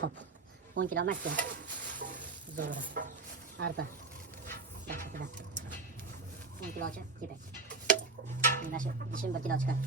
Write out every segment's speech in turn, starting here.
Top. 10 kilo makka. Zo'ra. Arpa. Yaxshida. 10 kilocha kepak. Mana shu dishim 1 kilo chiqadi.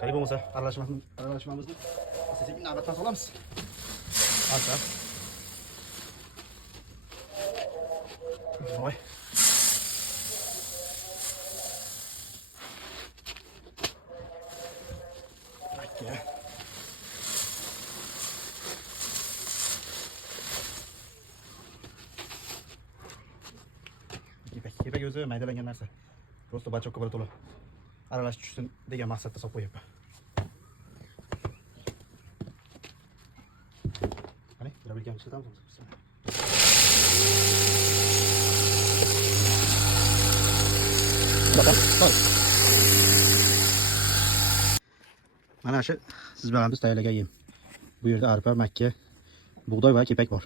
Kayıp olmasa aralashmamizni sekin navbatdan solamiz. Arpa. Voy. Makka. Kepak o'zi maydalangan narsa. Prosto bachokka bir to'la aralash tushsin degan maqsadda solib qo'yapman. Qani, birabirga ishlatamiz. Mana shu siz bilan biz tayyorlagan yem. Bu yerda arpa, makka, bug'doy va kepak bor.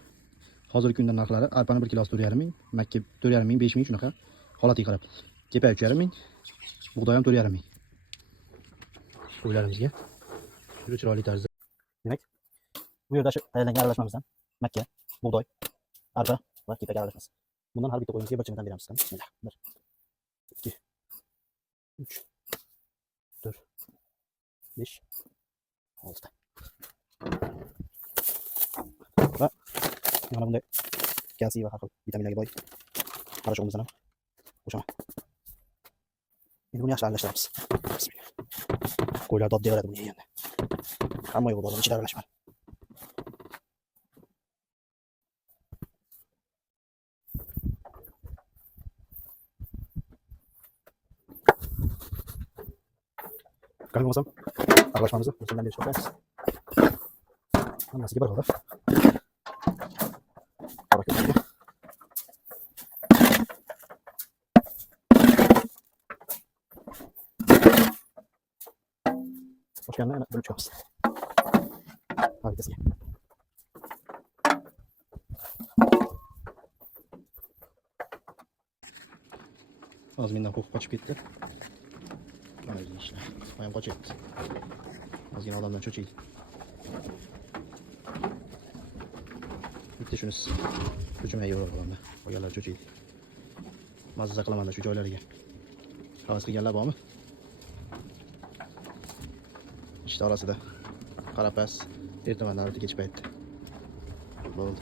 Hozirgi kunda narxlari arpani 1 kilosi 4,5 ming, makka 4,5 ming, 5 ming shunaqa holatiga qarab. Kepak 3,5 ming, bug'doy ham 4,5 ming. Qo'ylarimizga juda chiroyli tarzda. Demak, bu yerda shu tayyorlangan aralashmamizdan makka, bug'doy, arpa va kepak aralashmasi. Bundan har bitta qo'yimizga bir chimdan beramiz. Bismillah. 1 2 3 4 5 6 ta. Va mana bunday kalsiy va har xil vitaminlarga boy qarashig'imizdan ham qo'shaman. Endi buni yaxshi aralashtiramiz. Bismillah. Qo'ylar dod deyaveradi buni yeganda. Hamma yo'q bo'ladi, ichida aralashmadi. Qani bo'lsam, aralashmamizni o'zimdan berishga qo'yamiz. Hammasiga bir xil. Harakatga. Boshqani ana bo'lib chiqamiz. Harakatga. Hozir mendan qo'rqib qochib ketdi. Mayli ishlar. Qo'yam qochyapti. Ozgina odamdan cho'chiydi. Bitta shunisi cho'chimay yo'raverman. Qolganlar cho'chiydi. Mazza qilaman shu joylariga. Havas qilganlar bormi? İşte orası da Karapas, Ertuğrul'dan öteki geçip etti. Oldu.